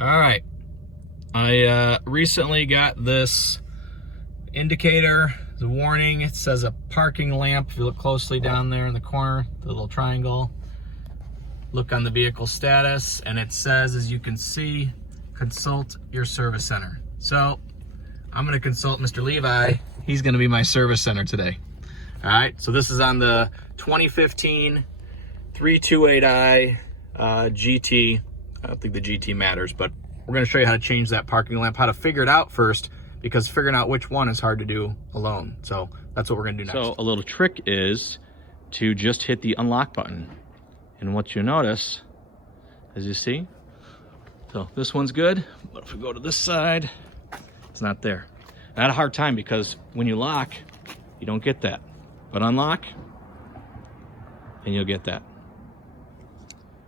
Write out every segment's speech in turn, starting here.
All right, I recently got this indicator, the warning. It says a parking lamp. If you look closely down there in the corner, the little triangle, look on the vehicle status, and it says, as you can see, consult your service center. So I'm gonna consult Mr. Levi. He's gonna be my service center today. All right, so this is on the 2015 328i GT. I don't think the GT matters, but we're gonna show you how to change that parking lamp, how to figure it out first, because figuring out which one is hard to do alone. So that's what we're gonna do next. So a little trick is to just hit the unlock button. And what you notice, as you see, so this one's good, but if we go to this side, it's not there. I had a hard time because when you lock, you don't get that. But unlock, and you'll get that.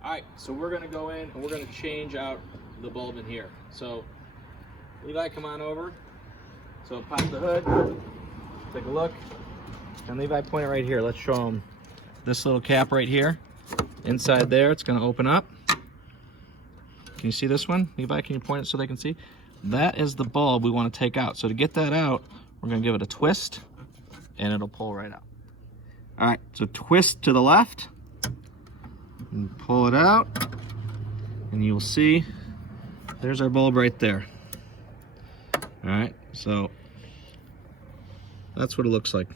All right, so we're gonna go in and we're gonna change out the bulb in here. So Levi, come on over. So pop the hood, take a look. And Levi, point it right here. Let's show him this little cap right here. Inside there, it's gonna open up. Can you see this one? Levi, can you point it so they can see? That is the bulb we wanna take out. So to get that out, we're gonna give it a twist and it'll pull right out. All right, so twist to the left and pull it out, and you'll see there's our bulb right there. All right, so that's what it looks like.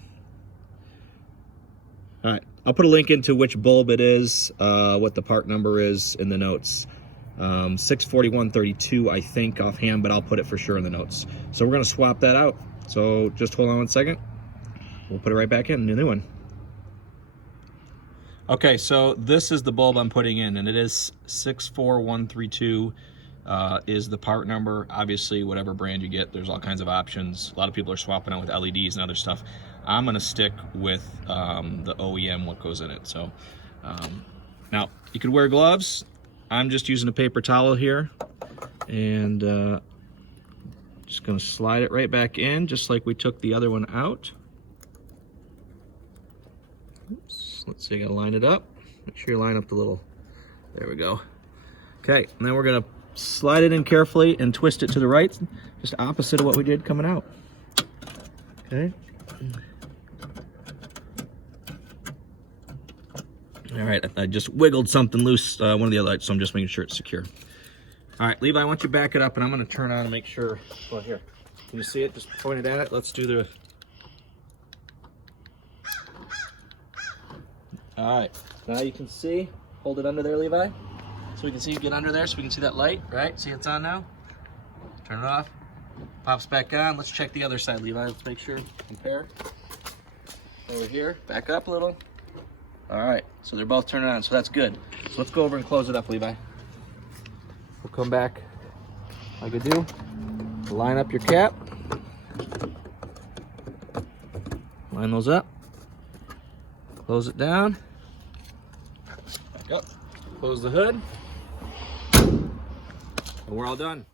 All right, I'll put a link into which bulb it is, what the part number is in the notes. 64132, I think offhand, but I'll put it for sure in the notes. So we're gonna swap that out. So just hold on 1 second. We'll put it right back in, a new one. Okay, so this is the bulb I'm putting in, and it is 64132 is the part number. Obviously, whatever brand you get, there's all kinds of options. A lot of people are swapping out with LEDs and other stuff. I'm gonna stick with the OEM, what goes in it. So now, you could wear gloves. I'm just using a paper towel here, and just gonna slide it right back in, just like we took the other one out. Oops, let's see, I gotta line it up. Make sure you line up the little, there we go. Okay, and then we're gonna slide it in carefully and twist it to the right, just opposite of what we did coming out. Okay. All right, I just wiggled something loose, one of the other lights, so I'm just making sure it's secure. All right, Levi, why don't you back it up, and I'm gonna turn on and make sure, well, here. Can you see it? Just point it at it. Let's do the, all right, now you can see, hold it under there, Levi. So we can see, get under there so we can see that light, right? See it's on now? Turn it off, pops back on. Let's check the other side, Levi. Let's make sure, compare. Over here, back up a little. All right, so they're both turning on, so that's good. So let's go over and close it up, Levi. We'll come back like I do. Line up your cap. Line those up. Close it down. Back up. Close the hood. And we're all done.